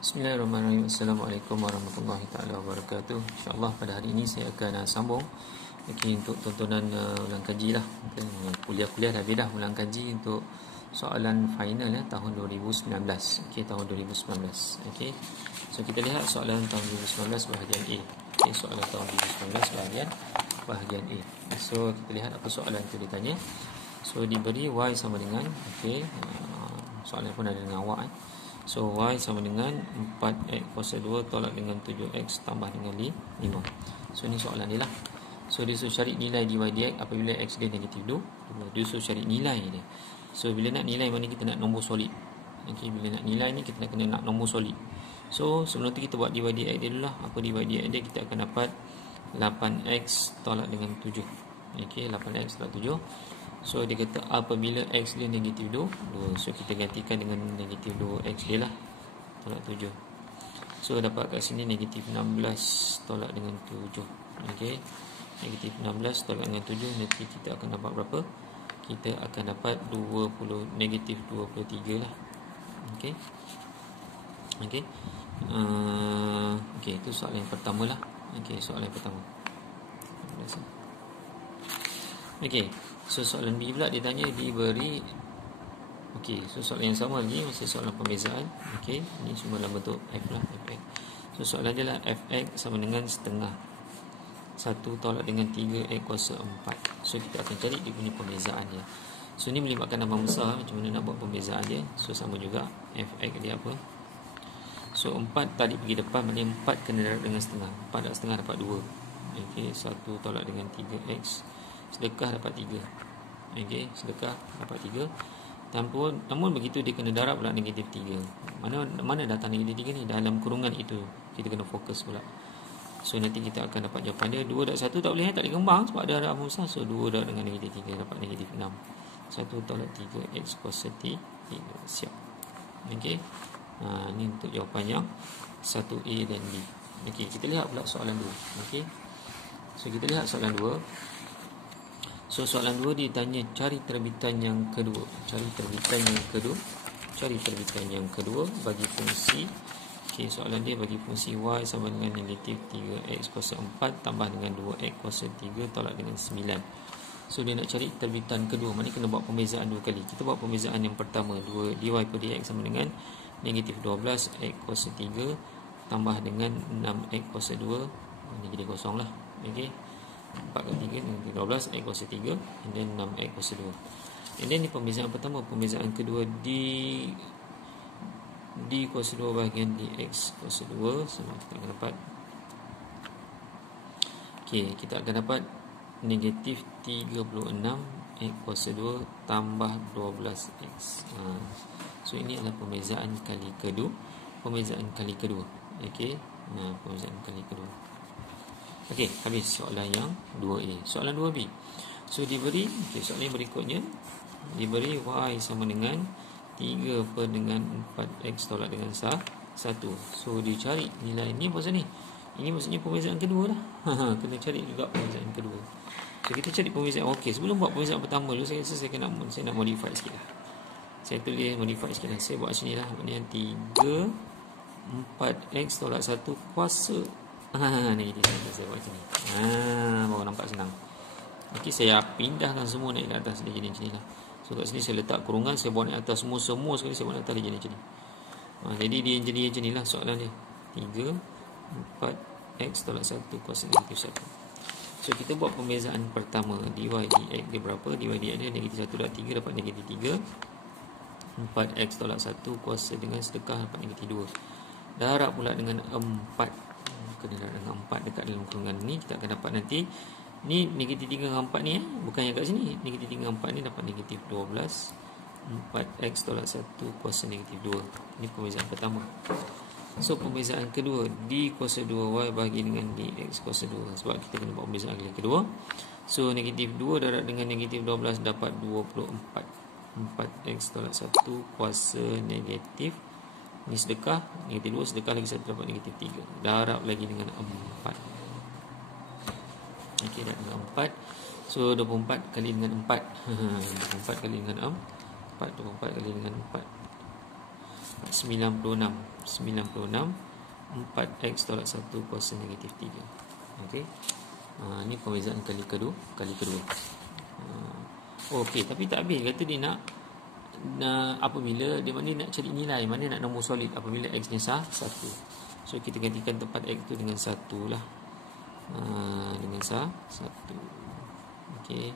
Bismillahirrahmanirrahim. Assalamualaikum warahmatullahi taala wabarakatuh. InsyaAllah pada hari ini saya akan sambung untuk tontonan ulang kaji lah. Kuliah-kuliah dah beda ulang kaji untuk soalan final tahun 2019. Tahun 2019. So kita lihat soalan tahun 2019 bahagian A. Soalan tahun 2019 bahagian A. So kita lihat apa soalan itu ditanya. So diberi Y sama dengan soalan pun ada dengan awak So Y sama dengan 4x kuasa 2 tolak dengan 7x tambah dengan 5. So ni soalan dia lah. So dia suruh cari nilai dy dx apabila x dia negatif 2. Dia suruh cari nilai dia. So bila nak nilai mana kita nak nombor solid. Bila nak nilai ni kita nak nombor solid. So sebelum tu kita buat dy dx dia dulu lah. Apa dy dx dia, kita akan dapat 8x tolak dengan 7. 8x tolak 7. So dia kata apabila x dia negatif 2, so kita gantikan dengan negatif 2x dia lah, tolak 7. So dapat kat sini negatif 16 tolak dengan 7. Negatif 16 tolak dengan 7, nanti kita akan dapat berapa? Kita akan dapat negatif 23 lah. Itu soalan yang pertama lah. Soalan yang pertama. So soalan B pula dia tanya diberi so soalan yang sama lagi, masih soalan pembezaan. Ini semua dalam bentuk F lah, fx. So soalan dia lah fx sama dengan setengah 1 tolak dengan 3x kuasa 4. So kita akan cari dia punya pembezaan dia. So ni melibatkan nama besar, macam mana nak buat pembezaan dia. So sama juga fx dia apa. So 4 tadi pergi depan, maknanya 4 kena darab dengan setengah. 4 darab setengah dapat 2. 1 tolak dengan 3x, sedekah dapat 3. Sedekah dapat 3. Namun begitu dia kena darab pula negatif 3. Mana datang negatif 3 ni? Dalam kurungan itu kita kena fokus pula. So nanti kita akan dapat jawapan dia 2 darab 1 tak boleh, tak boleh kembang sebab ada darab besar. So 2 darab dengan negatif 3 dapat negatif 6. 1 tolak 3x kuasa 3. Siap. Ni untuk jawapan yang 1A dan B. Kita lihat pula soalan 2. So kita lihat soalan 2. So soalan 2 ditanya cari terbitan yang kedua. Cari terbitan yang kedua bagi fungsi. Soalan dia bagi fungsi y sama dengan negatif 3x kuasa 4 tambah dengan 2x kuasa 3 tolak dengan 9. So dia nak cari terbitan kedua. Mana kena buat pembezaan dua kali. Kita buat pembezaan yang pertama, dy per dx sama dengan negatif 12x kuasa 3 tambah dengan 6x kuasa 2. Ini jadi kosong lah. 4 kali 3 dengan 12 x kuasa 3 and then 6x kuasa 2. And then ni pembezaan pertama. Pembezaan kedua d kuasa 2 bahagian dx kuasa 2 sama kita akan dapat kita akan dapat negatif 36 x kuasa 2 tambah 12x. So ini adalah pembezaan kali kedua. Pembezaan kali kedua. Habis soalan yang 2A. Soalan 2B. So diberi soalan yang berikutnya, diberi y sama dengan 3 per dengan 4x tolak dengan 1. So dicari nilai ni pasal ni. Ini maksudnya pembezaan kedua lah. Kena cari juga pembezaan kedua. So kita cari pembezaan. Sebelum buat pembezaan pertama dulu, saya nak modify sikit lah. Saya tulis modify sikit lah. Saya buat sini lah. Maknanya 3 4x tolak 1 kuasa negatif 1. Saya buat sini. Baru nampak senang. Saya pindahkan semua naik ke atas. Dia jadi macam ni lah. So kat sini saya letak kurungan. Saya buat naik atas semua sekali. Saya buat naik atas dia jadi macam ni. Jadi dia jadi macam ni lah soalan dia. 3 4x tolak 1 kuasa negatif 1. So kita buat pembezaan pertama. Dy dx dia berapa? Dy dx dia negatif 1 darab 3 dapat negatif 3. 4x tolak 1 kuasa dengan sedekah dapat negatif 2. Darab pula dengan 4. Kena darab dengan 4 dekat dalam kurungan ni. Kita akan dapat nanti ni negatif 3 dengan 4 ni bukan yang kat sini. Negatif 3 dengan 4 ni dapat negatif 12. 4x tolak 1 kuasa negatif 2. Ini pembezaan pertama. So pembezaan kedua, d kuasa 2y bahagi dengan dx kuasa 2. Sebab kita kena buat pembezaan yang kedua. So negatif 2 darab dengan negatif 12 dapat 24. 4x tolak 1 kuasa negatif, ni sedekah, negatif 2 sedekah lagi 1 dapat negatif 3. Darab lagi dengan 4. Darab dengan 4. So 24 kali dengan 4. 24 kali dengan 4. 24 kali dengan 4. 96 4x tolak 1 kuasa negatif 3. Okey. Ni perbezaan kali kedua. Okey, tapi tak habis. Kata dia nak apabila dia mana nak cari nilai, mana nak nombor solid apabila x nya 1. So kita gantikan tempat x tu dengan 1 lah. Dengan 1. Okey.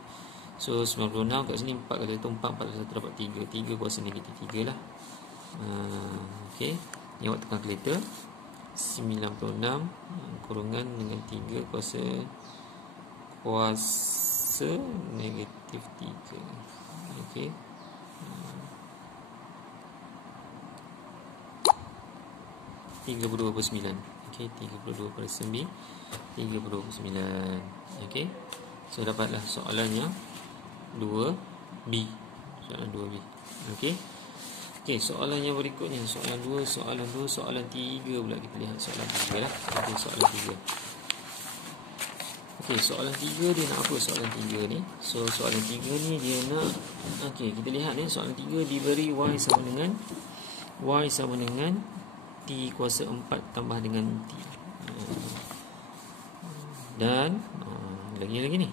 So 96 kat sini 4 kali 1 4 kali 1 dapat 3. 3 kuasa negatif 3 lah. Okey. Ni awak tekan kalkulator. 96 kurungan dengan 3 kuasa negatif 3. Okey. 32/9. Okey, 32/9. Okey. So dapatlah soalan yang 2B. Soalan 2B. Okey. Okey, soalan yang berikutnya, soalan 3 pula kita lihat soalan 3 lah. Okey, soalan 3. Okey, soalan 3 dia nak apa soalan 3 ni? So soalan 3 ni dia nak, okey, kita lihat ni soalan 3 diberi y sama dengan t kuasa 4 tambah dengan t. Dan lagi ni.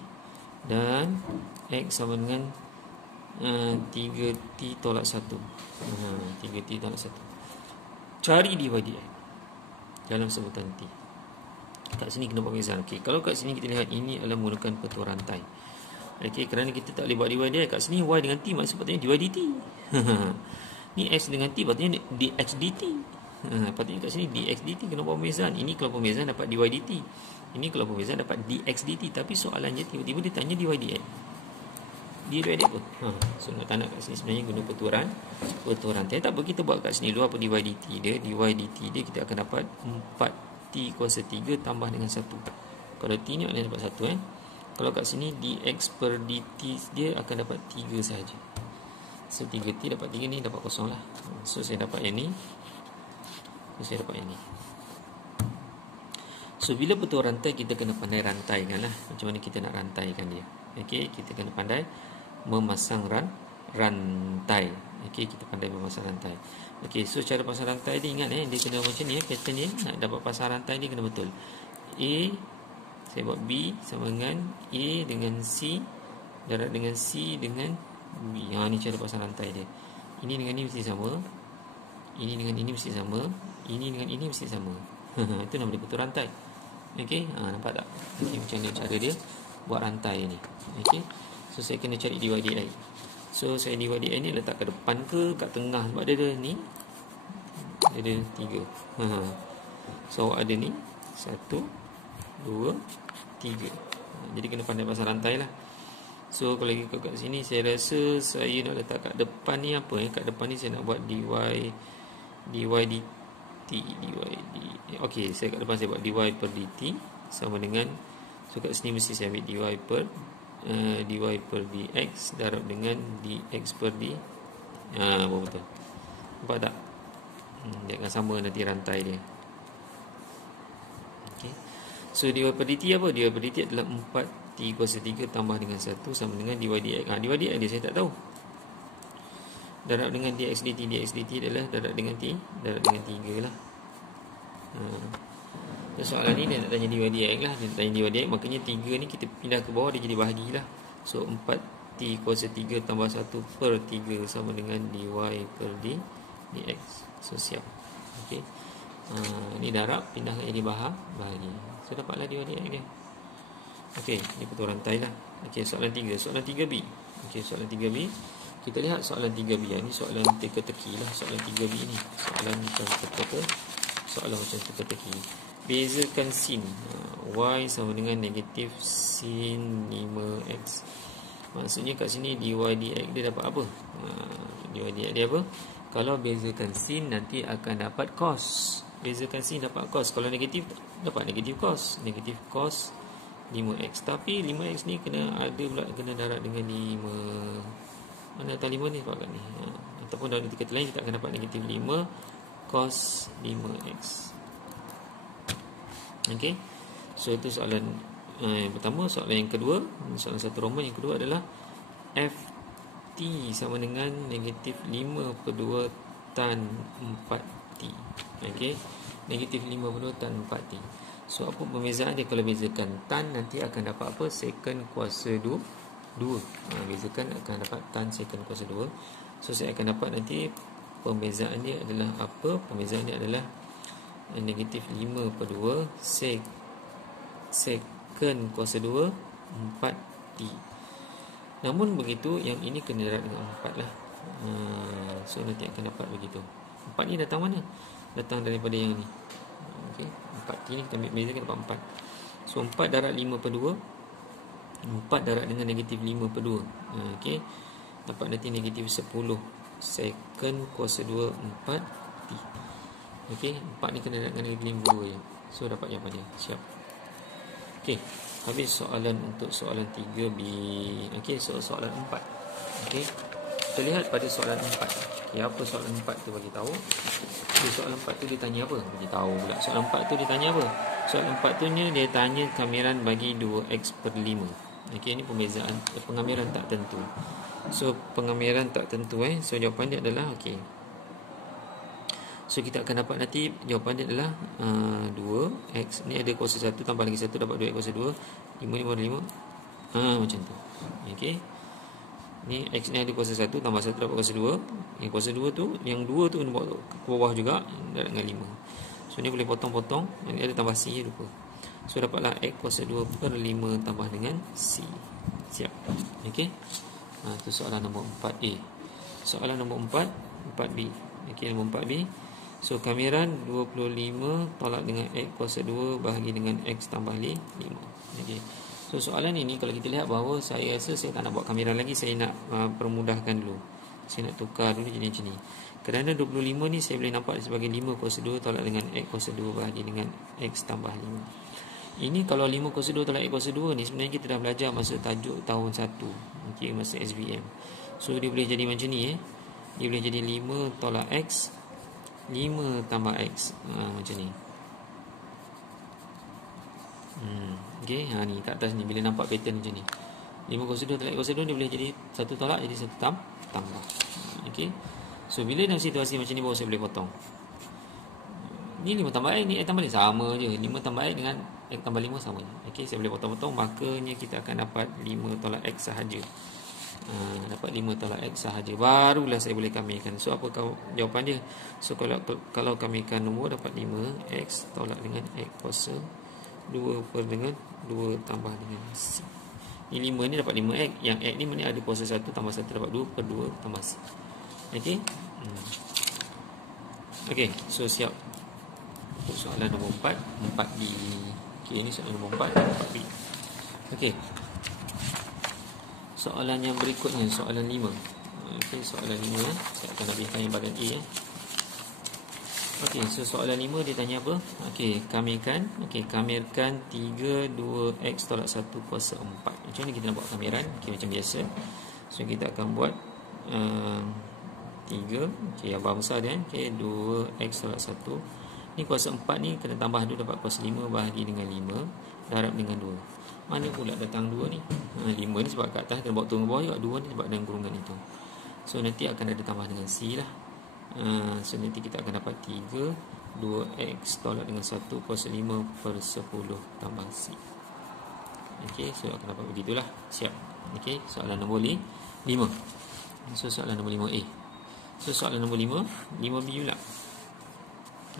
Dan x sama dengan 3t tolak 1. 3t tolak 1. Cari dy dx dalam sebutan t. Kat sini kena buat perbezaan. Okey, kalau kat sini kita lihat ini adalah menggunakan petua rantai. Okey, kerana kita tak boleh buat dy dx. Kat sini y dengan t maksud patutnya dy dt. Ni x dengan t patutnya dx dt. Patutnya kat sini dx dt kena buat perbezaan. Ini kalau perbezaan dapat dy dt. Ini kalau perbezaan dapat dx dt. Tapi soalannya tiba-tiba dia tanya dy dx. Dia dx pun. So nak tanda kat sini sebenarnya guna petua rantai. Tak apa, kita buat kat sini dulu apa dy dt dia. Dy dt dia kita akan dapat 4t kuasa 3 tambah dengan 1. Kalau t ni maknanya dapat 1 Kalau kat sini dx per dt dia akan dapat 3 sahaja. So 3t dapat 3 ni dapat kosong lah. So saya dapat yang ni. So bila petua rantai kita kena pandai rantaikan lah. Macam mana kita nak rantaikan dia. Okey, kita kena pandai memasang rantai. Okey, kita pandai memasang rantai. Okey, so cara pasang rantai dia ingat dia kena macam ni pattern dia. Nak dapat pasang rantai dia kena betul. A, saya buat B sama dengan A dengan C, darab dengan C dengan B. Ni cara pasang rantai dia. Ini dengan ini mesti sama. Ini dengan ini mesti sama. Ini dengan ini mesti sama. Itu nama dia petua rantai. Okey, nampak tak? Ini macam mana cara dia buat rantai ni. Okey. So saya kena cari dy dx. So saya dy dx ni letak kat depan ke kat tengah sebab dia ada ni. Dia ada 3. So ada ni 1 2 3. Jadi kena pandai pasang rantai lah. So kalau ikut kat sini saya rasa saya nak letak kat depan ni apa kat depan ni saya nak buat dy dt. Okey, saya kat depan saya buat dy per dt sama dengan, so kat sini mesti saya ambil dy per dx darab dengan dx per d. Betul. Nampak tak? Dia akan sama nanti rantai dia. Okey. So dy per dt apa? Dy per dt adalah 4t kuasa 3 tambah dengan 1 sama dengan dy dx. Dy dx dia saya tak tahu. Darab dengan dx dt adalah darab dengan 3 lah. Soalan ni dia nak tanya dy dx lah. Dia nak tanya dy dx, makanya 3 ni kita pindah ke bawah, dia jadi bahagi lah. So 4t kuasa 3 tambah 1 per 3 sama dengan dy per dx. So siap. Okey. Ni darab, pindah jadi bahagi. So dapatlah dy dx dia. Okey, ni petua rantai lah. Okey, soalan 3. Soalan 3B. Okey, soalan 3B. Kita lihat soalan 3B. Ini soalan teka-teki lah. Soalan 3B ni soalan macam teka-teki. Bezakan sin y sama dengan negatif sin 5x. Maksudnya kat sini dy dx dia dapat apa? Dy dx dia apa? Kalau bezakan sin nanti akan dapat cos. Bezakan sin dapat cos. Kalau negatif dapat negatif cos. Negatif cos 5x. Tapi 5x ni kena ada pula, kena darab dengan 5. Mana datang 5 ni sebab kat ni. Ataupun dalam kata lain kita akan dapat negatif 5 cos 5x. Okey. So itu soalan yang pertama. Soalan yang kedua, soalan satu Roman yang kedua adalah ft sama dengan negatif 5 per 2 tan 4T. Okey, negatif 52 tan 4T. So apa perbezaan dia? Kalau bezakan tan, nanti akan dapat apa? Secant kuasa 2. Bezakan akan dapat tan secant kuasa 2. So saya akan dapat nanti pembezaan dia adalah apa? Pembezaan dia adalah negatif 5/2 secant kuasa 2 4T. Namun begitu, yang ini kena darab dengan 4 lah. So nanti akan dapat begitu. 4 ni datang mana? Datang daripada yang ni. Okey, 4T ni kita ambil bezakan dapat 4. So 4 darab 5/2, 4 darab dengan negatif 5/2. Okey, dapat nanti negatif 10 secant kuasa 2 4T. Okey, 4 ni kena darab dengan negatif 5/2 je. So dapat jawapan dia. Siap. Okey, habis soalan untuk soalan 3B. Okey, soalan 4. Okey, kita lihat pada soalan 4. Okey, apa soalan 4 tu bagi tahu? Soalan 4 tu dia tanya apa? Bagi tahu pula. Soalan 4 tu dia tanya apa? Soalan 4 tu dia tanya kamiran bagi 2x/5. Okey, ini pembezaan pengamiran tak tentu. So pengamiran tak tentu So jawapan dia adalah okey. So kita akan dapat nanti jawapan dia adalah 2x ni ada kuasa 1 tambah lagi 1 dapat 2x kuasa 2. 5 ni baru 5. Macam tu. Okey. Ni x ni ada kuasa 1 tambah 1 dapat kuasa 2. Yang kuasa 2 tu, yang 2 tu kena bawa ke bawah juga dengan 5. So ni boleh potong-potong. Yang ni ada tambah c lupa. So dapatlah x kuasa 2/5 tambah dengan c. Siap. Okey. Tu soalan nombor 4A. Soalan nombor 4B. Okey, nombor 4B. So kamiran 25 tolak dengan x kuasa 2 bahagi dengan x tambah 5. Okey. So soalan ini kalau kita lihat bahawa saya rasa saya tak nak buat kamiran lagi, saya nak permudahkan dulu. Saya nak tukar dulu jadi macam ni. Kerana 25 ni saya boleh nampak sebagai 5 kuasa 2 tolak dengan x kuasa 2 bahagi dengan x tambah 5. Ini kalau 5 kuasa 2 tolak x kuasa 2 ni sebenarnya kita dah belajar masa tajuk tahun 1. Okey, masa SVM. So dia boleh jadi macam ni Dia boleh jadi 5 tolak x 5 tambah x. Macam ni. Okey, ni kat atas ni bila nampak pattern macam ni. 5 kuasa 2 tolak x kuasa 2 dia boleh jadi 1 tolak jadi 1 tambah. Okey. So bila dalam situasi macam ni baru saya boleh potong. Ni 5 tambah x, ni x tambah 5 sama je. 5 tambah x dengan x tambah 5 sama je. Okey, saya boleh potong-potong, makanya kita akan dapat 5 tolak x sahaja. Dapat 5 tolak x sahaja. Barulah saya boleh kamikan. So apa jawapan dia? So kalau kamikan nombor dapat 5x tolak dengan x kuasa 2 per dengan 2 tambah dengan c. Ni 5 ni dapat 5x. Yang x ni mana ada kuasa 1 tambah 1 dapat 2 per 2 tambah c. Okey. Okey, so siap. Untuk soalan nombor 4B. Okey, ini soalan nombor 4B. Okey. Soalan yang berikutnya, soalan 5. Okey, soalan 5 saya akan habiskan yang bahagian A Okey, so soalan 5 dia tanya apa? Okey, kamirkan 3 2x tolak 1 kuasa 4. Macam mana kita nak buat kamiran? Okey, macam biasa. So kita akan buat 3. Okey, yang besar dia okey, 2x tolak 1. Ni kuasa 4 ni kena tambah 2 dapat kuasa 5 bahagi dengan 5 darab dengan 2. Mana pula datang 2 ni? 5 ni sebab kat atas kena bawa turun ke bawah juga. 2 ni sebab dalam kurungan itu. So nanti akan ada tambah dengan C lah. So nanti kita akan dapat 3 2x tolak dengan 1 kuasa 5 per 10 tambah C. Okey, so akan dapat begitulah. Siap. Okey, soalan nombor 5. So soalan nombor 5A. So soalan nombor 5B pula.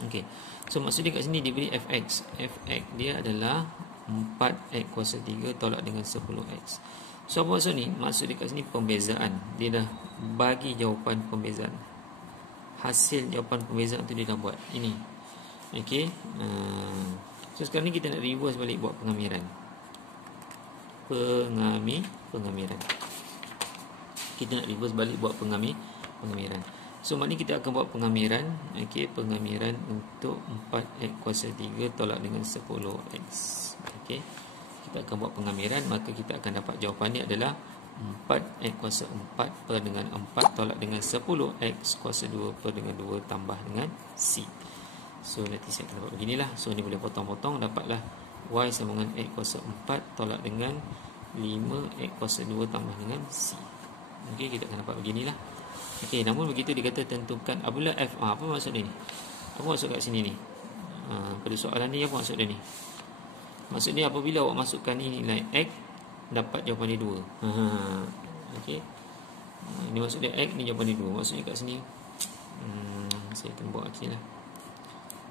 Okey. So maksud dia kat sini diberi fx. Fx dia adalah 4x kuasa 3 tolak dengan 10x. So apa maksud ni? Maksud dia kat sini pembezaan. Dia dah bagi jawapan pembezaan. Hasil jawapan pembezaan tu dia dah buat. Ini. Okey. So sekarang ni kita nak reverse balik buat pengamiran. Pengamiran. Kita nak reverse balik buat pengamiran. So maknanya kita akan buat pengamiran. Okey, pengamiran untuk 4x kuasa 3 tolak dengan 10x. Okey. Kita akan buat pengamiran, maka kita akan dapat jawapannya adalah 4x kuasa 4 per dengan 4 tolak dengan 10x kuasa 2 per dengan 2 tambah dengan C. So nanti saya akan dapat beginilah. So ni boleh potong-potong, dapatlah y sama dengan x kuasa 4 tolak dengan 5x kuasa 2 tambah dengan C. Okey, kita akan dapat beginilah. Okey, namun begitu dikata tentukan apabila f, apa maksud dia ni? Apa maksud kat sini ni? Pada soalan ni apa maksud dia ni? Maksud dia apabila awak masukkan ni nilai x, dapat jawapan dia 2. Okey. Ini maksud dia x, ni jawapan dia 2. Maksudnya kat sini saya akan buat okey lah.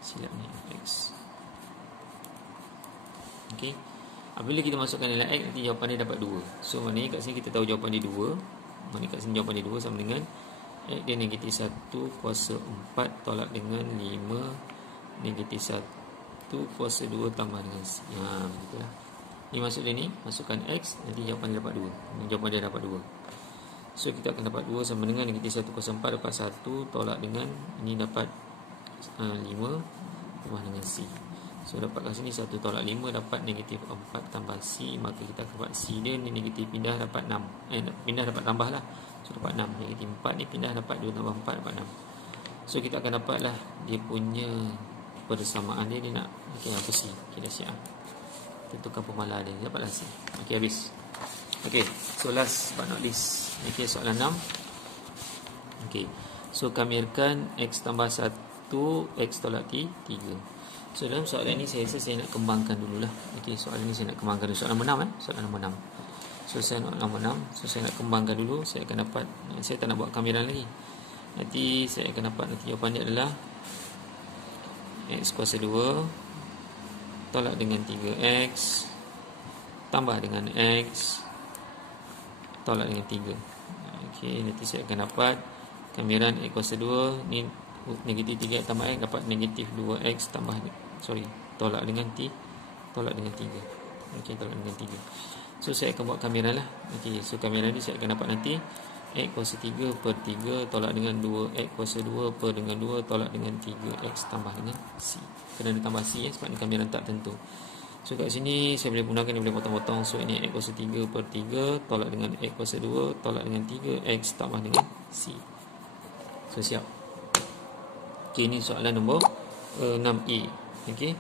Silap ni x. Okey. Apabila kita masukkan nilai x, nanti jawapan dia dapat 2. So maknanya kat sini kita tahu jawapan dia 2. Maknanya kat sini jawapan dia 2 sama dengan x dia negatif 1 kuasa 4 tolak dengan 5 negatif 1 kuasa 2 tambah dengan c. Betul lah. Ini maksud dia ni, masukkan x, nanti jawapan dia dapat 2. Ini jawapan dia dapat 2. So kita akan dapat 2 sama dengan negatif 1 kuasa 4 dapat 1 tolak dengan, ini dapat 5 tambah dengan c. So dapat kat sini 1 tolak 5 dapat negatif 4 tambah c. Maka kita akan dapat c dia ni negatif pindah dapat 6. Pindah dapat tambah lah. So dapat 6. Negatif 4 ni pindah dapat 2 tambah 4 dapat 6. So kita akan dapat lah dia punya persamaan dia. Dia nak apa c. Kita siap tentukan pemala dia. Dapatlah c. Okey, habis. Okey, so last but not least. Okey, soalan 6. Okey, so kamirkan x tambah 1 x tolak 3. So dalam soalan ni saya rasa saya nak kembangkan dululah. Okey, soalan ni saya nak kembangkan dulu. Soalan nombor 6 Soalan nombor 6. So saya nombor 6. So saya nak kembangkan dulu. Saya akan dapat, saya tak nak buat kamiran lagi. Nanti saya akan dapat, nanti jawapan dia adalah x kuasa 2 tolak dengan 3x tambah dengan x tolak dengan 3. Okey, nanti saya akan dapat kamiran x kuasa 2 ni negatif 3x tambah x dapat negatif 2x tambah, tolak dengan 3. Okey, tolak dengan 3. So saya akan buat kamiran lah. Okey, so kamiran ni saya akan dapat nanti x kuasa 3 per 3 tolak dengan 2x kuasa 2 per dengan 2 tolak dengan 3x tambah dengan c. Kena ada tambah c sebab ni kamiran tak tentu. So kat sini saya boleh gunakan, dia boleh potong-potong. So ini x kuasa 3 per 3 tolak dengan x kuasa 2 tolak dengan 3x tambah dengan c. So siap. Okey, ini soalan nombor 6A. Okey.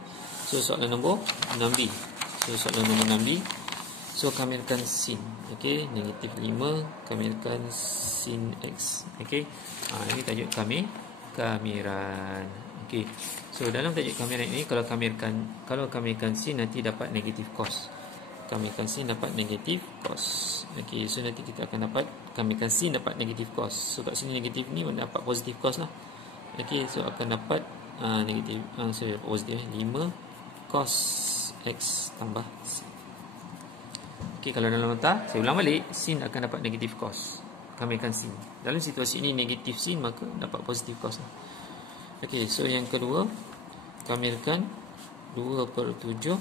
So soalan nombor 6B. So soalan nombor 6B. So kamirkan sin. Okey, negatif 5 kamirkan sin x. Okey. Ini tajuk kamiran. Okey. So dalam tajuk kamiran ini kalau kamirkan sin nanti dapat negatif cos. Kamirkan sin dapat negatif cos. Okey, so nanti kita akan dapat kamirkan sin dapat negatif cos. So kat sini negatif ni dapat positif cos lah. Okey, so akan dapat negatif positif 5 cos x tambah sin. Okey, kalau dalam nota saya ulang balik, sin akan dapat negatif cos. Kamirkan sin. Dalam situasi ini negatif sin maka dapat positif cos lah. Okey, so yang kedua kamirkan 2/7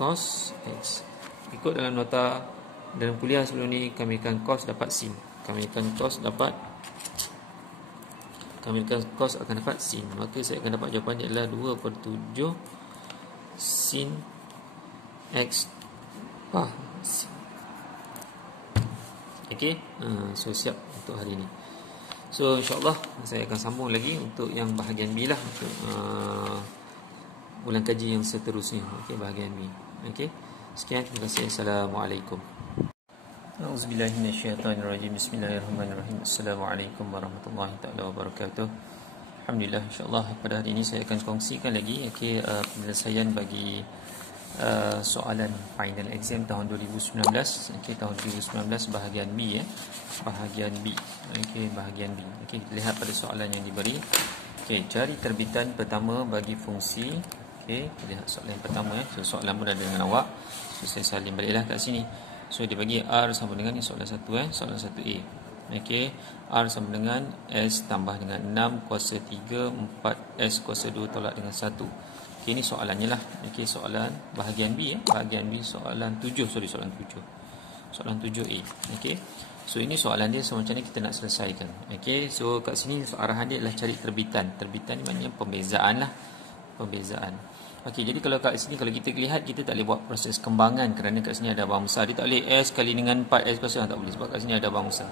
cos x. Ikut dalam nota dalam kuliah sebelum ni, kamirkan cos dapat sin. Kamirkan cos akan dapat sin. Maka saya akan dapat jawapan dia adalah 2/7 sin x sin. Okey, so siap untuk hari ini. So insyaAllah saya akan sambung lagi untuk yang bahagian B lah, untuk ulang kaji yang seterusnya. Okey, bahagian B. Okey, sekian, terima kasih. Assalamualaikum. Auzubillahiminasyaitanirrajim. Bismillahirrahmanirrahim. Assalamualaikum warahmatullahi taala wabarakatuh. Alhamdulillah, insyaAllah pada hari ini saya akan kongsikan lagi penyelesaian bagi soalan final exam tahun 2019. Okey, tahun 2019 bahagian B bahagian B. Okey, bahagian B. Okey, kita lihat pada soalan yang diberi. Okey, cari terbitan pertama bagi fungsi. Okey, kita lihat soalan yang pertama So soalan pun ada dengan awak. So saya salin baliklah kat sini. So dia bagi R sama dengan ni soalan 1 soalan 1A. Okey, R sama dengan S tambah dengan 6 kuasa 3 4S kuasa 2 tolak dengan 1. Okey, ini soalannya lah. Okey, soalan bahagian B bahagian B soalan 7, soalan 7. Soalan 7A. Okey. So ini soalan dia, so macam ni kita nak selesaikan. Okey, so kat sini arahan dia adalah cari terbitan. Terbitan ni maknanya pembezaan lah. Pembezaan. Okey, jadi kalau kat sini kalau kita lihat, kita tak boleh buat proses kembangan kerana kat sini ada abang besar. Dia tak boleh S kali dengan 4S kuasa, tak boleh sebab kat sini ada abang besar.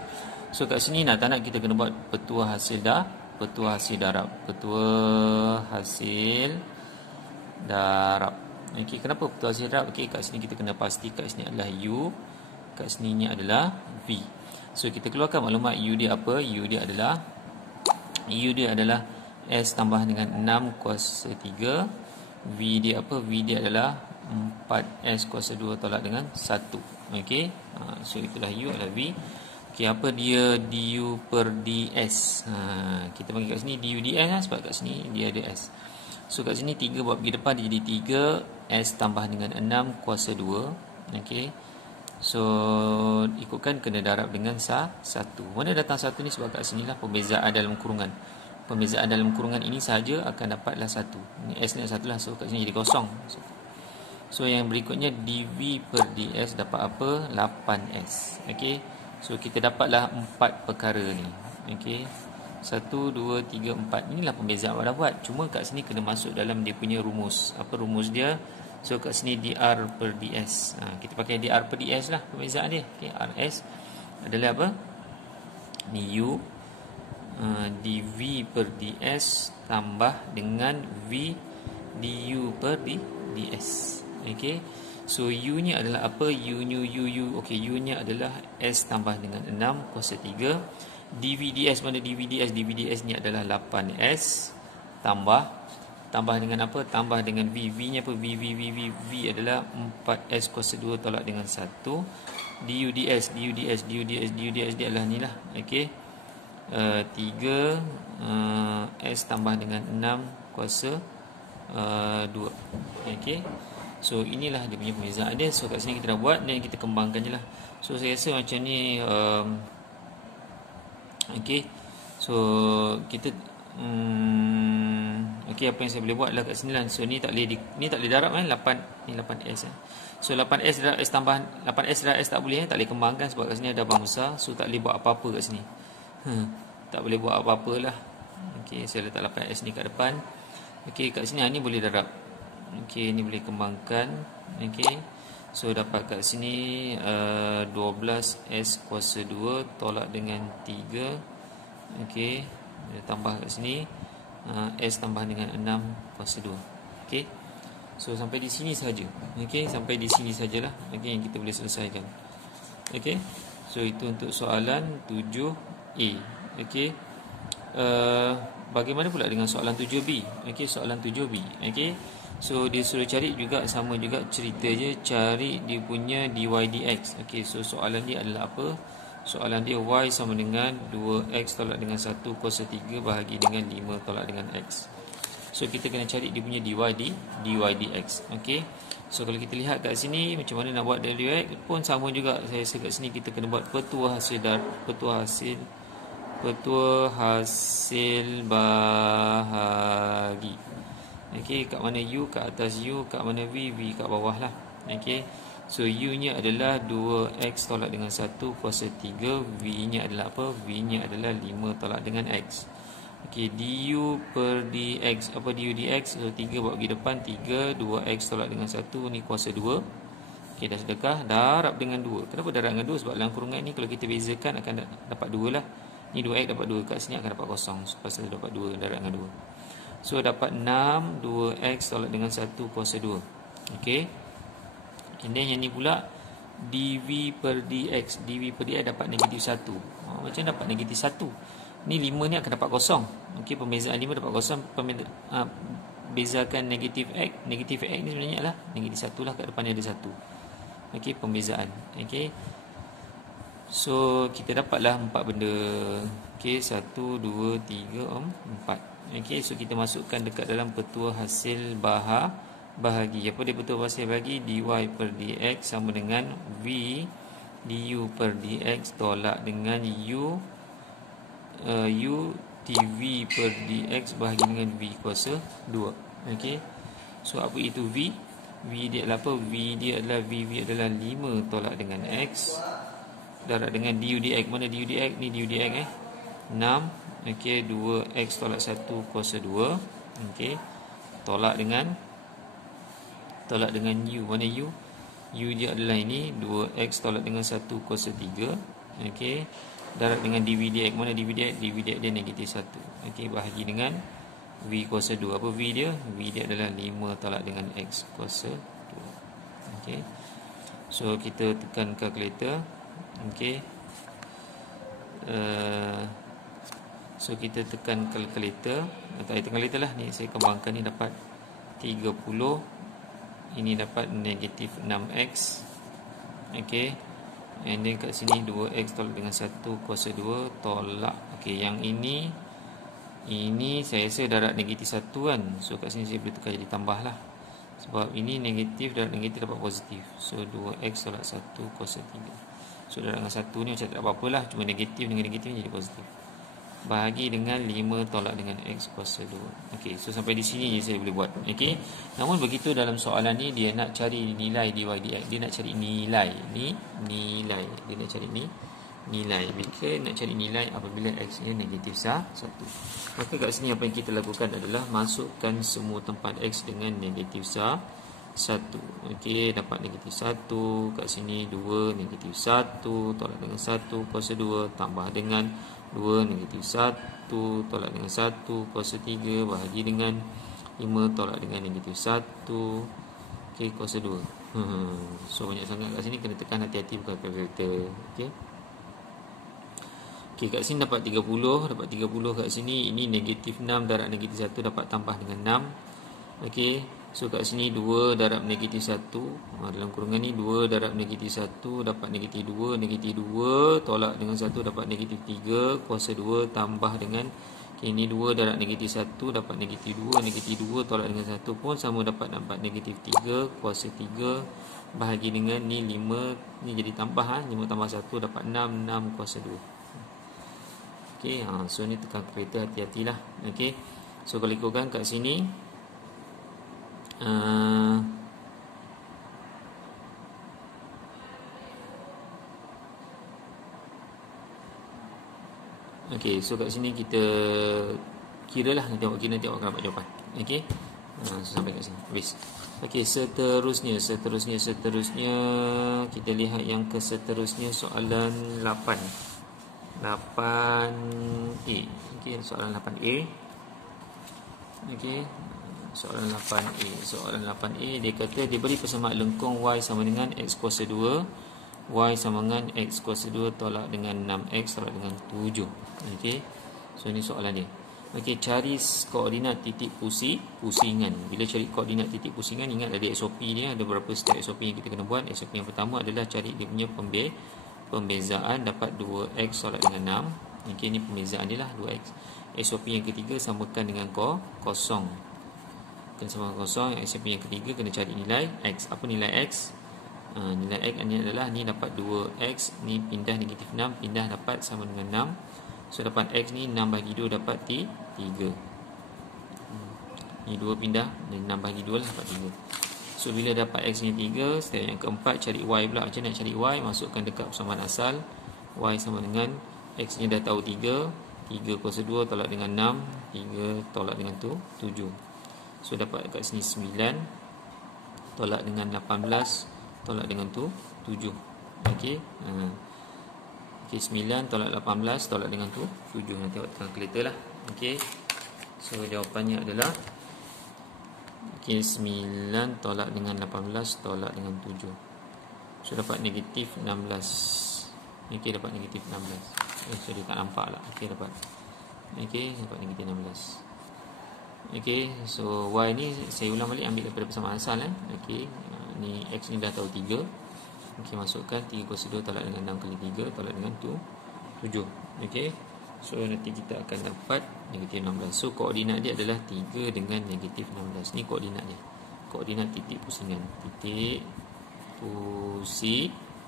So kat sini nak tak nak kita kena buat petua hasil darab. Okey, kenapa petua hasil darab? Okey, kat sini kita kena pasti kat sini adalah U, kat sini ni adalah V. So kita keluarkan maklumat U dia apa? U dia adalah S tambah dengan 6 kuasa 3. V dia apa? V dia adalah 4S kuasa 2 tolak dengan 1. Okey. So itulah U adalah V. Okey, apa dia du per ds? Kita bagi kat sini du ds lah, sebab kat sini dia ada S. So kat sini 3 buat pergi depan dia jadi 3 S tambah dengan 6 kuasa 2. Okey. So ikutkan kena darab dengan 1. Mana datang 1 ni, sebab kat sinilah pembezaan dalam kurungan. Pembezaan dalam kurungan ini sahaja akan dapatlah 1. Ini S ni 1 lah. So kat sini jadi kosong. So yang berikutnya dv per ds dapat apa? 8S. Okey. So kita dapatlah 4 perkara ni. Okey. 1, 2, 3, 4. Inilah pembezaan awak dah buat. Cuma kat sini kena masuk dalam dia punya rumus. Apa rumus dia? So kat sini dr per ds. Kita pakai dr per ds lah pembezaan dia. Okay, rs adalah apa? Ni u dv per ds tambah dengan v du per ds. Okay. So u ni adalah apa? U. Okay, u ni adalah s tambah dengan 6 kuasa 3. dv ds, mana dv ds? dv ds ni adalah 8s tambah dengan apa? Tambah dengan V. V nya apa? V adalah 4S kuasa 2 tolak dengan 1. Du ds dia adalah ni lah. Okey. 3 S tambah dengan 6 kuasa 2. Okey. So inilah dia punya pembezaan dia. So kat sini kita dah buat dan kita kembangkan je lah. So saya rasa macam ni. Okey. So kita okey, apa yang saya boleh buat lah kat sini lah. So ni tak boleh darab kan? 8 ni 8S kan. So 8S darab S tambah 8S darab S tak boleh tak boleh kembangkan sebab kat sini ada abang besar. So tak boleh buat apa-apa kat sini. Tak boleh buat apa-apa lah. Okey, saya letak 8S ni kat depan. Okey, kat sini ni boleh darab. Okey, ni boleh kembangkan. Okey. So dapat kat sini 12S kuasa 2 tolak dengan 3. Okey, tambah kat sini S tambah dengan 6 kuasa 2. Okey. So sampai di sini saja. Okey, sampai di sini sajalah. Okey, yang kita boleh selesaikan. Okey. So itu untuk soalan 7A. Okey. Bagaimana pula dengan soalan 7B? Okey, soalan 7B. Okey. So dia suruh cari juga, sama juga cerita je, cari dia punya dy dx. Okey, so soalan dia adalah apa? Soalan dia y sama dengan 2x tolak dengan 1 kuasa 3 bahagi dengan 5 tolak dengan x. So kita kena cari dia punya dy dx. Okey. So kalau kita lihat kat sini macam mana nak buat dy dx pun sama juga. Saya rasa kat sini kita kena buat petua hasil bahagi. Okey, kat mana u kat atas u, kat mana v kat bawah lah. Okey. So u nya adalah 2x tolak dengan 1 kuasa 3. V nya adalah apa? V nya adalah 5 tolak dengan x. Okey, du per dx. Apa du dx? So 3 buat pergi depan, 3 2x tolak dengan 1 ni kuasa 2. Okey, dah sedekah, darab dengan 2. Kenapa darab dengan 2? Sebab dalam kurungan ni kalau kita bezakan akan dapat 2 lah. Ni 2x dapat 2, kat sini akan dapat kosong. So pasal dapat 2, darab dengan 2. So dapat 6 2x tolak dengan 1 kuasa 2. Okey. And then yang ni pula dv per dx. dv per dx dapat negatif 1. Macam dapat negatif 1? Ni 5 ni akan dapat kosong. Okey, pembezaan 5 dapat kosong. Bezakan negatif x. Negatif x ni sebenarnya adalah negatif 1 lah, kat depan ni ada 1. Okey, pembezaan. Okey. So kita dapatlah 4 benda. Okey, 1 2 3 4. Okey, so kita masukkan dekat dalam petua hasil bahagi. Apa dia petua hasil bahagi? Dy per dx sama dengan v du per dx tolak dengan u dv per dx bahagi dengan v kuasa 2. Okey. So apa itu v? V dia adalah apa? V dia adalah v adalah 5 tolak dengan x darab dengan du dx. Mana du dx? Ni du dx 6. Okey, 2x tolak 1 kuasa 2. Okey. Tolak dengan u. Mana u? U dia adalah ini 2x tolak dengan 1 kuasa 3. Okey. Darab dengan dv dx. Mana dv dx? dv dx dia negatif 1. Okey, bahagi dengan v kuasa 2. Apa v dia? V dia adalah 5 tolak dengan x kuasa 2. Okey. So kita tekan kalkulator. Okey. So kita tekan kalkulator, atau kalkulator lah ni, saya kembangkan ni dapat 30, ini dapat negatif 6x. Okey, and then kat sini 2x tolak dengan 1 kuasa 2 tolak. Okey, yang ini saya rasa darab negatif 1 kan. So kat sini saya boleh tukar jadi tambah lah, sebab ini negatif, darab negatif dapat positif. So 2x tolak 1 kuasa 3. So darab dengan 1 ni macam tak apa-apa lah, cuma negatif dengan negatif ni jadi positif. Bahagi dengan 5 tolak dengan x kuasa 2. Okey, so sampai di sini je saya boleh buat. Okey, namun begitu dalam soalan ni dia nak cari nilai dy dx. Dia nak cari nilai ni, nilai. Dia nak cari ni nilai. Bila nak cari nilai apabila x nya negatif 1. Maka kat sini apa yang kita lakukan adalah masukkan semua tempat x dengan negatif 1. Okey, dapat negatif 1. Kat sini 2 negatif 1 tolak dengan 1 kuasa 2 tambah dengan 2 negatif 1 tolak dengan 1 kuasa 3 bahagi dengan 5 tolak dengan negatif 1. Okey, kuasa 2. So banyak sangat kat sini, kena tekan hati-hati bukan kalkulator. Okey. Okey, kat sini dapat 30, dapat 30 kat sini, ini negatif 6 darab negatif 1 dapat tambah dengan 6. Okey, so kat sini 2 darab negatif 1, dalam kurungan ni 2 darab negatif 1 dapat negatif 2, negatif 2 tolak dengan 1 dapat negatif 3 kuasa 2 tambah dengan, okay, ini 2 darab negatif 1 dapat negatif 2, negatif 2 tolak dengan 1 pun sama dapat negatif 3 kuasa 3 bahagi dengan ni 5, ni jadi tambah 5 tambah 1 dapat 6, 6 kuasa 2. Okey, so ni tekan kereta, hati-hatilah. Okey, so kalau ikutkan kat sini okey, so kat sini kita kiralah, nanti awak kira, nanti awak akan dapat jawapan. Okey, so sampai kat sini habis. Okey, seterusnya kita lihat yang seterusnya soalan 8A. Okey, soalan 8A. Okey, soalan 8A. Soalan 8A dia kata diberi persamaan lengkung y sama dengan x kuasa 2, y sama dengan x kuasa 2 tolak dengan 6x tolak dengan 7. Okey, so ini soalan dia. Okey, cari koordinat titik pusingan. Bila cari koordinat titik pusingan, ingat ada SOP dia, ada beberapa step SOP yang kita kena buat. SOP yang pertama adalah cari dia punya pembezaan, dapat 2x tolak dengan 6. Okey, ini pembezaan dia lah, 2x. SOP yang ketiga samakan dengan kosong. Kena samakan kosong. SOP yang ketiga kena cari nilai x. Apa nilai x? Nilai x ni adalah, ni dapat 2x, ni pindah negatif 6, pindah dapat sama dengan 6. So dapat x ni 6 bagi 2 dapat 3. Ni 2 pindah, dan 6 bagi 2 lah dapat 3. So bila dapat x ni 3, step yang keempat cari y pula. Macam nak cari y? Masukkan dekat persamaan asal. Y sama dengan, x ni dah tahu 3 kuasa 2 tolak dengan 6, 3 tolak dengan 7. So dapat kat sini 9 tolak dengan 18 tolak dengan 7. Okey, okey, 9 tolak 18 tolak dengan 7. Nanti awak tekan kalkulator lah. Okey, so jawapannya adalah, okey, 9 tolak dengan 18 tolak dengan 7. So dapat negatif 16. Okey, dapat negatif 16. So dia tak nampak lah. Okey, dapat negatif 16. Okey, so y ni saya ulang balik, ambil daripada persamaan asal. Okey, ni x ni dah tahu 3. Okey, masukkan 3 kuasa 2 tolak dengan 6 kali 3 tolak dengan 7. Okey, so nanti kita akan dapat negatif 16. So koordinat dia adalah 3 dengan negatif 16. Ni koordinat dia, koordinat titik pusingan. Titik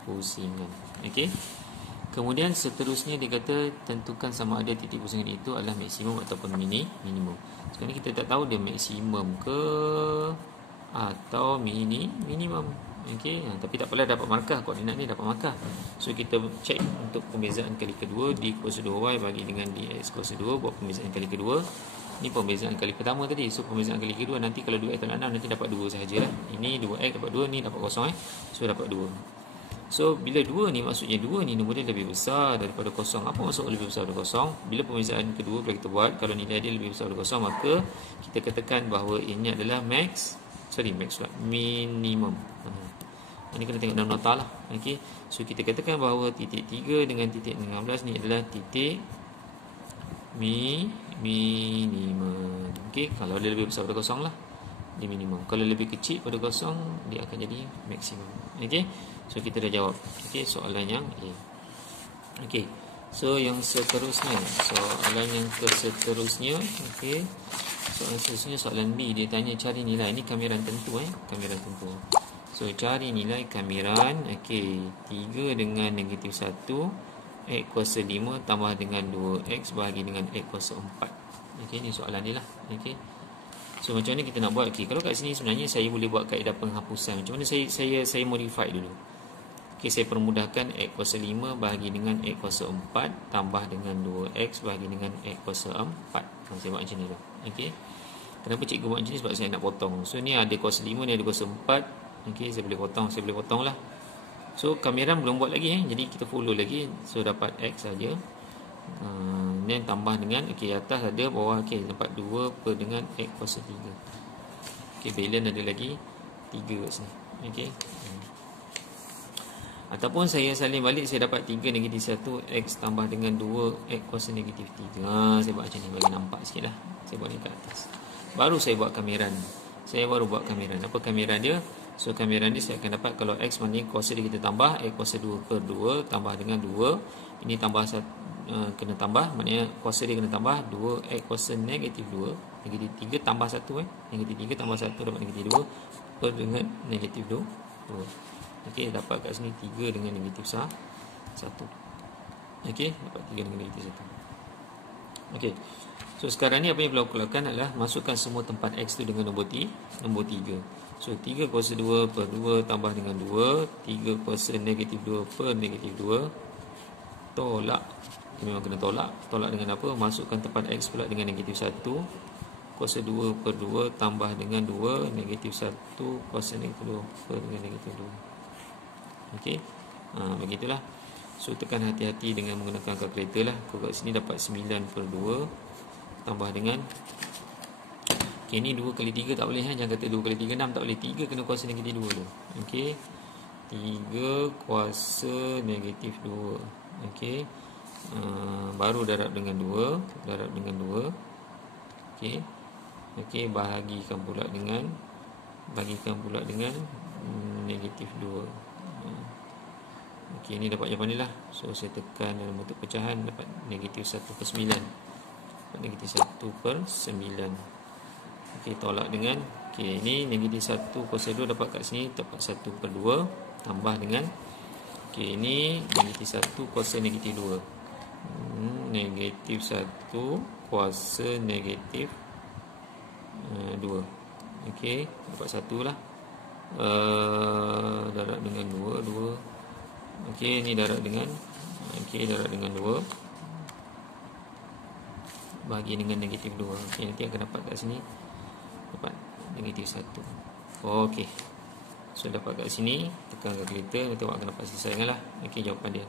pusingan. Okey, kemudian seterusnya dia kata tentukan sama ada titik pusingan itu adalah maksimum ataupun minimum. Sekarang ni kita tak tahu dia maksimum ke atau minimum. Okey, tapi tak apalah, dapat markah, koordinat ni dapat markah. So kita cek untuk pembezaan kali kedua, d kuasa 2y bagi dengan dx kuasa 2, buat pembezaan kali kedua. Ni pembezaan kali pertama tadi. So pembezaan kali kedua, nanti kalau 2x tolak 6 nanti dapat 2 sahaja. Ini 2x dapat 2, ni dapat kosong. So dapat 2. So bila 2 ni, maksudnya 2 ni nombor dia lebih besar daripada kosong. Apa maksud lebih besar daripada kosong? Bila pembezaan kedua bila kita buat, kalau nilai dia lebih besar daripada kosong, maka kita katakan bahawa ini adalah minimum. Ini kena tengok dalam nota lah. Okey. So kita katakan bahawa titik 3 dengan titik 16 ni adalah titik minimum. Okey, kalau dia lebih besar pada kosong lah, dia minimum. Kalau lebih kecil pada kosong, dia akan jadi maksimum. Okey. So kita dah jawab. Okey, soalan yang A. Okey. So yang seterusnya, soalan yang seterusnya, okey. Soalan seterusnya soalan B, dia tanya cari nilai. Ini kamiran tentu kamiran tentu. So cari nilai kamiran. Okey, 3 dengan negatif 1 X kuasa 5 tambah dengan 2X bahagi dengan X kuasa 4. Okey, ni soalan dia lah. Okey. So macam mana kita nak buat? Okey, kalau kat sini sebenarnya saya boleh buat kaedah penghapusan. Macam mana saya modify dulu. Okey, saya permudahkan X kuasa 5 bahagi dengan X kuasa 4 tambah dengan 2X bahagi dengan X kuasa 4. Saya buat macam ni dulu. Okey. Kenapa cikgu buat macam ni? Sebab saya nak potong. So ni ada kuasa 5, ni ada kuasa 4. Okey, saya boleh potong lah. So kamiran belum buat lagi jadi kita follow lagi. So dapat X saja. Then tambah dengan atas ada, bawah dapat 2 per dengan X kuasa 3. Balance ada lagi 3 kat sini. Ataupun saya salin balik, saya dapat 3 negatif 1 X tambah dengan 2 X kuasa negatif 3. Saya buat macam ni bagi nampak sikit lah. Saya buat ni kat atas. Baru saya buat kamiran. Apa kamiran dia? So kamiran dia saya akan dapat, kalau X maknanya kuasa dia kita tambah, X kuasa 2 per 2 tambah dengan 2. Ini tambah kena tambah, maknanya kuasa dia kena tambah 2 X kuasa negatif 2. Negatif 3 tambah 1 Negatif 3 tambah 1 dapat negatif 2 per dengan negatif 2. Okey, dapat kat sini 3 dengan negatif 1. Okey, dapat 3 dengan negatif 1. Okey. So sekarang ni apa yang perlu aku lakukan adalah masukkan semua tempat X tu dengan nombor 3. So 3 kuasa 2 per 2 tambah dengan 2. 3 kuasa negatif 2 per negatif 2. Tolak. Dia memang kena tolak. Tolak dengan apa? Masukkan tempat X pula dengan negatif 1. Kuasa 2 per 2 tambah dengan 2. Negatif 1 kuasa negatif 2 per dengan negatif 2. Okey. Begitulah. So tekan hati-hati dengan menggunakan kalkulator lah. Kau kat sini dapat 9 per 2 tambah dengan ni 2 kali 3 tak boleh jangan kata 2 kali 3 6 tak boleh. 3 kena kuasa negatif 2 tu. Okey. 3 kuasa negatif 2. Okey. Baru darab dengan 2. Okey, bagikan pula dengan negatif 2. Okey, ni dapat jawapan ni lah. So saya tekan dalam bentuk pecahan, dapat negatif 1 per 9. Dapat negatif 1 per 9. Okey, tolak dengan ni negatif 1 kuasa 2 dapat kat sini, dapat 1 per 2 tambah dengan ni negatif 1 kuasa negatif 2. Negatif 1 kuasa negatif 2. Okey, dapat 1 lah. Darab dengan 2. Okey, ni darab dengan 2 bagi dengan negatif 2. Okey, nanti akan dapat kat sini dapat negatif 1. Okey. So dapat kat sini, tekan kalkulator, nanti awak akan dapat selesaikan lah. Okey, jawapan dia.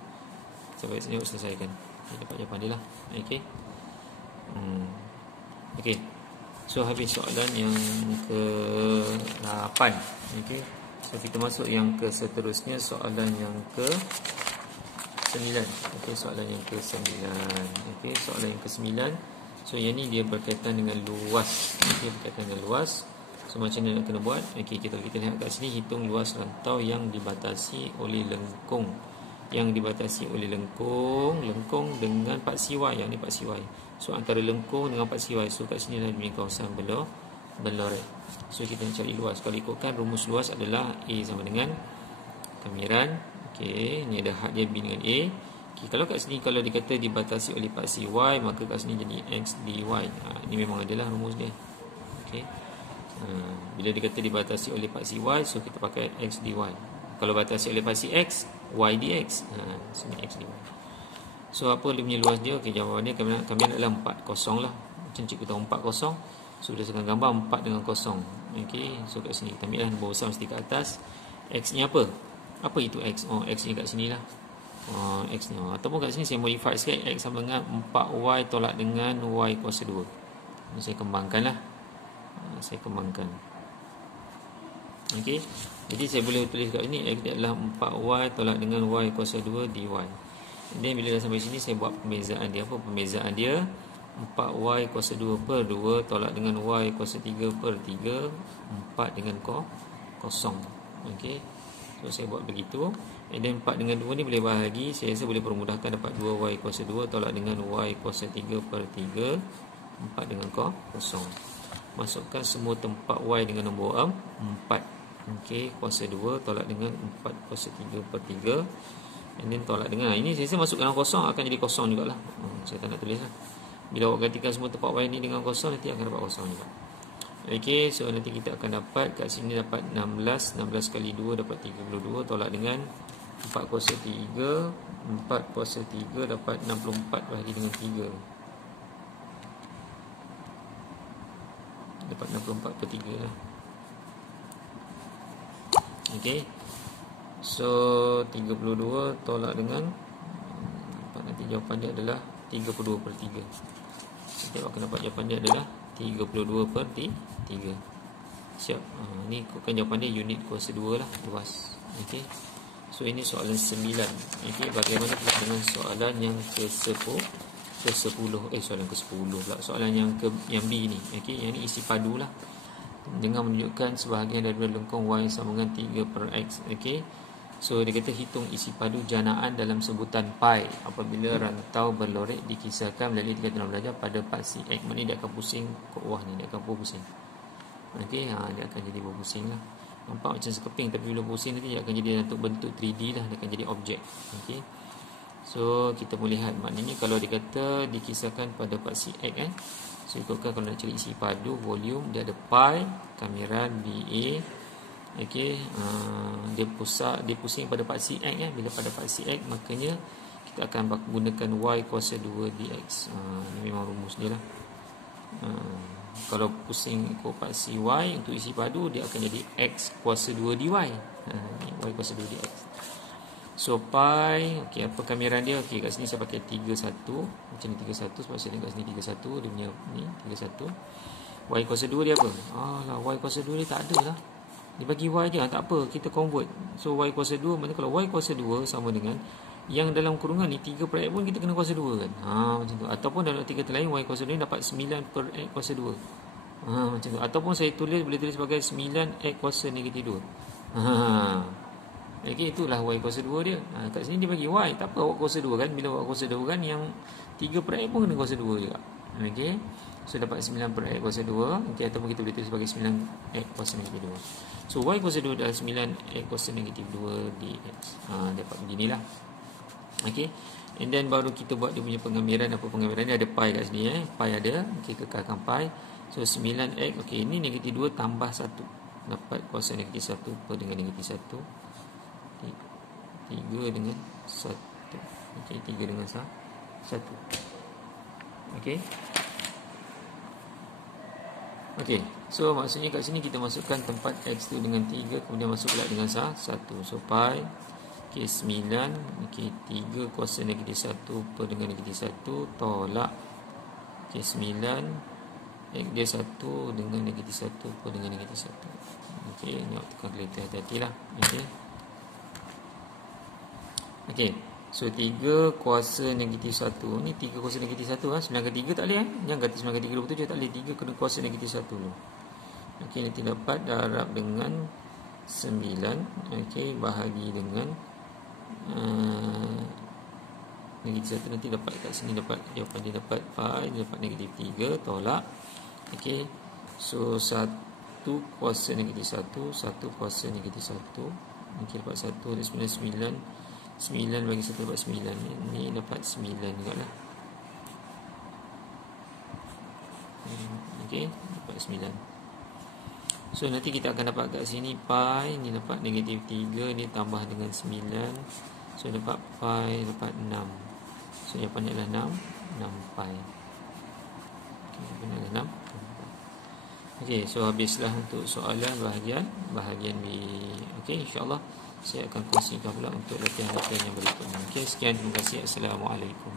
Sampai sini awak selesaikan. Dapat jawapan dia lah. Okey. Okey. So habis soalan yang ke-8. Okey. So kita masuk yang ke seterusnya, soalan yang ke-9. Okey, soalan yang ke-9. Okey, soalan yang ke-9. So yang ni dia berkaitan dengan luas. Okey, berkaitan dengan luas. So macam mana nak kena buat? Okey, kita lihat kat sini, hitung luas rantau yang dibatasi oleh lengkung. Lengkung dengan paksi Y. Yang ni paksi Y. So antara lengkung dengan paksi Y. So kat sini adalah punya kawasan berlorek. So kita nak cari luas. Kalau ikutkan rumus luas adalah A sama dengan kamiran. Okey, ni ada had dia B dengan A. Okey, kalau kat sini kalau dikata dibatasi oleh paksi Y, maka kat sini jadi X dy. Ini memang adalah rumus dia. Okey. Bila dikata dibatasi oleh paksi Y, so kita pakai X dy. Kalau batasi oleh paksi X, Y dx. Sini X dy. So apa dia punya luas dia? Okey, jawapannya kamiran adalah 40 lah. Macam cikgu tahu 40. So berdasarkan gambar 4 dengan 0. Okey, so kat sini kita ambil nombor besar mesti kat atas. X ni apa? Apa itu X? X ni kat sini lah. X ni. Ataupun kat sini saya modify sikit. X sama dengan 4Y tolak dengan Y kuasa 2. Ini saya kembangkan lah. Okey. Jadi saya boleh tulis kat sini X dia adalah 4Y tolak dengan Y kuasa 2 dy. Dan bila dah sampai sini saya buat pembezaan dia. Apa pembezaan dia? 4Y kuasa 2 per 2 tolak dengan Y kuasa 3 per 3, 4 dengan kosong. Okey. So saya buat begitu. Dan 4 dengan 2 ni boleh bahagi. Saya rasa boleh permudahkan, dapat 2Y kuasa 2 tolak dengan Y kuasa 3 per 3, 4 dengan kosong. Masukkan semua tempat Y dengan nombor 4. Okey, kuasa 2 tolak dengan 4 kuasa 3 per 3. And then tolak dengan, ini saya masukkan dalam kosong, akan jadi kosong jugalah. Saya tak nak tulis lah. Bila awak gantikan semua tempat Y ni dengan kosong, nanti akan dapat kosong juga. Okey, so nanti kita akan dapat kat sini dapat 16. 16 kali 2 dapat 32 tolak dengan 4 kuasa 3. 4 kuasa 3 dapat 64 bahagi dengan 3. Dapat 64 per 3 lah. Okey. So 32 tolak dengan nanti jawapan dia adalah 32 per 3. Kita akan dapat jawapan dia adalah 32 per 3. Siap. Ni ikutkan jawapan dia unit kuasa 2 lah, luas. Okey. So ini soalan 9. Okey, bagaimana pula dengan soalan yang ke-10? Soalan ke-10 pula. Soalan yang B ni. Okey, yang ni isi padu lah. Dengan menunjukkan sebahagian daripada lengkung Y sama dengan 3 per X. Okey. So dia kata hitung isi padu janaan dalam sebutan pi apabila rantau berlorek dikisarkan melalui tingkatan belajar pada paksi X. Maknanya dia akan pusing ke bawah ni, dia akan pusing. Okey, dia akan jadi berpusing lah. Nampak macam sekeping, tapi bila pusing nanti dia akan jadi bentuk 3D lah, dia akan jadi objek. Okey. So kita boleh lihat, maknanya kalau dia kata dikisarkan pada paksi X so ikutkan kalau nak cari isi padu volume, dia ada pi, kamera BA. Okey, dia pusing pada paksi X bila pada paksi X makanya kita akan gunakan Y kuasa 2 dx. Ini memang rumus dia lah. Kalau pusing ikut paksi Y untuk isi padu, dia akan jadi X kuasa 2 dy. Y kuasa 2 dx. So pi, okey, apa kamera dia? Okey, kat sini saya pakai 31. Macam ni 31 sebab saya tengok kat sini 31, dia punya ni 31. Y kuasa 2 dia apa? Y kuasa 2 dia tak ada lah. Dia bagi Y je, tak apa, kita convert. So Y kuasa 2, maknanya kalau Y kuasa 2 sama dengan yang dalam kurungan ni 3 per X pun kita kena kuasa 2 kan. Macam tu. Ataupun dalam arti kata lain Y kuasa 2 ni dapat 9 per X kuasa 2. Macam tu. Ataupun saya boleh tulis sebagai 9 X kuasa negatif 2. Okey, itulah Y kuasa 2 dia. Kat sini dia bagi Y, tak apa awak kuasa 2 kan. Bila awak kuasa 2 kan, yang 3 per X pun kena kuasa 2 juga. Okey. So dapat 9 per X kuasa 2. Okey, ataupun kita boleh tulis sebagai 9 X kuasa negatif 2. So Y kuasa 2 adalah 9 X kuasa negatif 2 dx. Dapat beginilah. Okey. And then baru kita buat dia punya pengambilan. Apa pengambilan dia? Ada pi kat sini Pi ada. Okey, kekalkan pi. So 9x. Okey, ini negatif 2 tambah 1. Dapat kuasa negatif 1 per dengan negatif 1. 3 dengan 1. Okey, 3 dengan 1. Okey. Okey. So maksudnya kat sini kita masukkan tempat X tu dengan 3, kemudian masuk pula dengan 1. So pi okey 9, okey 3 kuasa negatif 1 per dengan negatif 1 tolak okey 9 X dia 1 dengan negatif 1 per dengan negatif 1. Okey, ni waktu kalkulator hati-hatilah. Okey. Okey, so 3 kuasa negatif 1. Ni 3 kuasa negatif 1 9 kali 3 tak boleh Jangan kata 9 kali 3 27 tak boleh. 3 kena kuasa negatif 1 dulu. Okey, nanti dapat darab dengan 9. Okey, bahagi dengan negatif 1. Nanti dapat kat sini, dapat jawapan dia dapat pi, dapat negatif 3 tolak. Okey, so 1 kuasa negatif 1, 1 kuasa negatif 1. Okey, dapat 1 ada 9 bagi 1 dapat 9. Ni dapat 9 juga lah. Okey, dapat 9. So nanti kita akan dapat kat sini pi, ni dapat negatif 3, ni tambah dengan 9. So dapat pi, dapat 6. So jawapannya adalah 6 pi. Okey, jawapannya adalah 6. Okey, so habislah untuk soalan bahagian B. Okey, insya-Allah saya akan kongsikan pula untuk latihan-latihan yang berikutnya. Okey, sekian, terima kasih. Assalamualaikum.